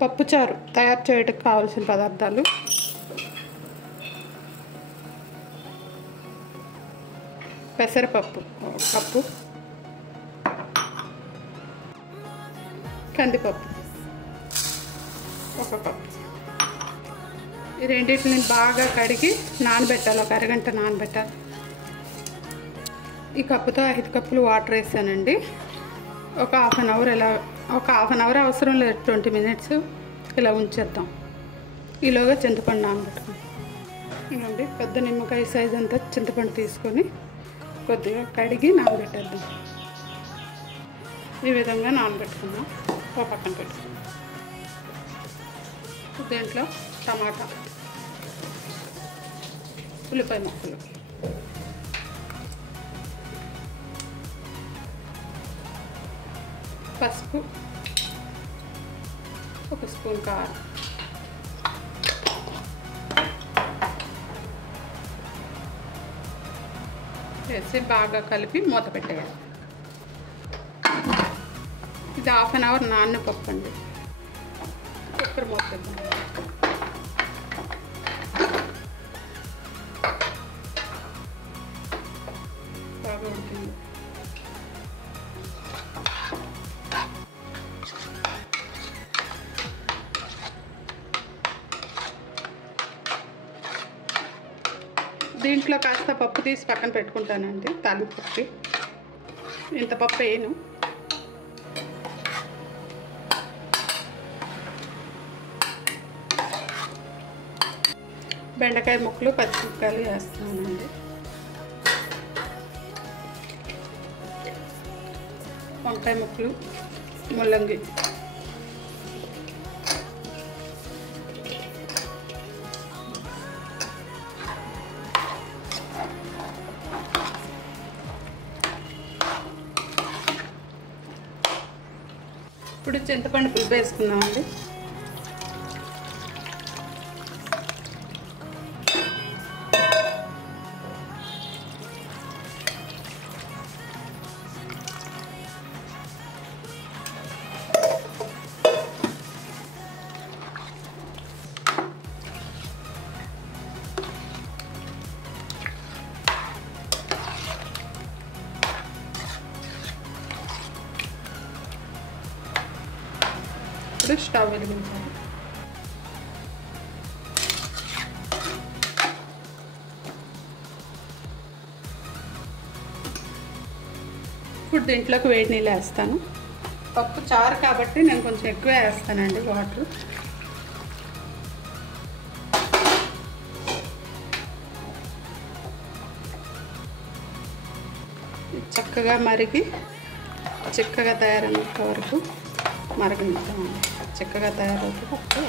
పప్పుచారు తయారు చేయడానికి కావాల్సిన పదార్థాలు: పెసరపప్పు 1 కప్పు, కందిపప్పు 1 కప్పు. ఈ రెండింటిని బాగా కడిగి నానబెట్టాలి, 1 అరగంట నానబెట్టాలి. ఈ కప్పుతో 5 కప్పులు వాటర్ వేసానండి. ఒక హాఫ్ అన్ అవర్ అవసరం లేదు, 20 మినిట్స్ ఇలా ఉంచేద్దాం. ఈలోగా చింతపండు నానబెట్టుకుందాం. ఇదండి పెద్ద నిమ్మకాయ సైజ్ అంతా చింతపండు తీసుకొని కొద్దిగా కడిగి నానబెట్టేద్దాం. ఈ విధంగా నానబెట్టుకుందాం. ఒక పక్కన పెట్టుకుందాం. దీంట్లో టమాటా, ఉల్లిపాయ ముక్కలు, పసుపు, 1 స్పూన్ కారం, వేసి బాగా కలిపి మూత పెట్టేయాలి. ఇది హాఫ్ అన్ అవర్ నాన్న పప్పు అండి. కుక్కర్ మూత పెట్టండి. బాగా ఉడికింది. దీంట్లో కాస్త పప్పు తీసి పక్కన పెట్టుకుంటానండి. తాలింపు పప్పు ఇంత పప్పు వేయను. బెండకాయ ముక్కలు, పచ్చిమిరపకాయలు వేస్తున్నానండి. వంకాయ ముక్కలు, ముల్లంగి, ఇప్పుడు చింతపండు పులుపు వేసుకుందామండి. ఇప్పుడు స్టవ్ వెలిగించాలి. ఇప్పుడు దీంట్లోకి వేడి నీళ్ళు వేస్తాను. పప్పు చారు కాబట్టి నేను కొంచెం ఎక్కువ వేస్తానండి వాటర్. చక్కగా మరిగి చిక్కగా తయారైనంత వరకు మరగనిద్దామండి. చిక్కగా తయారవుతుంది.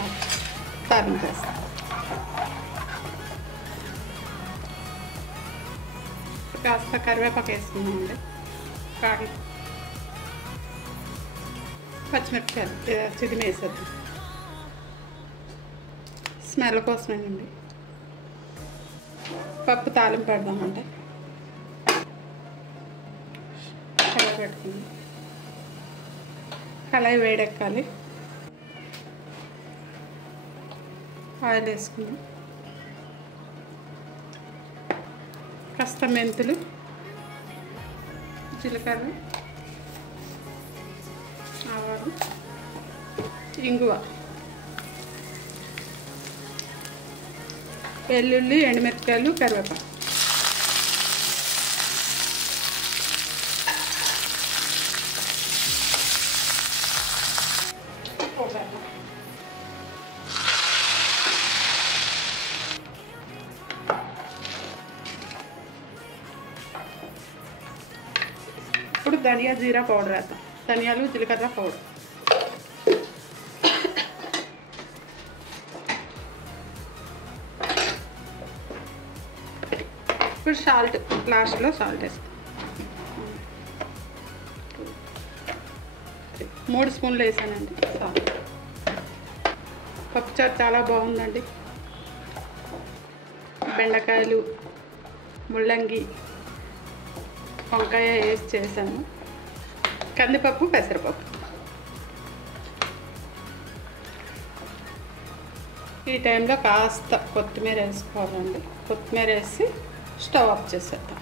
తాలింపు వేస్తాం. కాస్త కరివేపాకు వేసుకుందామండి. కాగి పచ్చిమిరపకాయలు చిదిమి వేసేద్దాం. స్మెల్ కోసమేనండి. పప్పు తాలింపు పెడదామండి. కళాయి పెట్టుకుందాం. కళాయి వేడెక్కాలి. ఆయిల్ వేసుకుందాం. కాస్త మెంతులు, జీలకర్ర, ఆవాలు, ఇంగువ, వెల్లుల్లి, ఎండుమిరపకాయలు, కరివేపాకు. ఇప్పుడు ధనియా జీరా పౌడర్ వేద్దాం. ధనియాలు, జీలకర్ర పౌడర్. ఇప్పుడు సాల్ట్, లాస్ట్లో సాల్ట్ వేస్తాం. 3 స్పూన్లు వేసానండి సాల్ట్. పప్పుచారు చాలా బాగుందండి. బెండకాయలు, ముల్లంగి వంకాయ వేసి చేశాను, కందిపప్పు పెసరపప్పు. ఈ టైంలో కాస్త కొత్తిమీర వేసుకోవాలండి. కొత్తిమీర వేసి స్టవ్ ఆఫ్ చేసేద్దాం.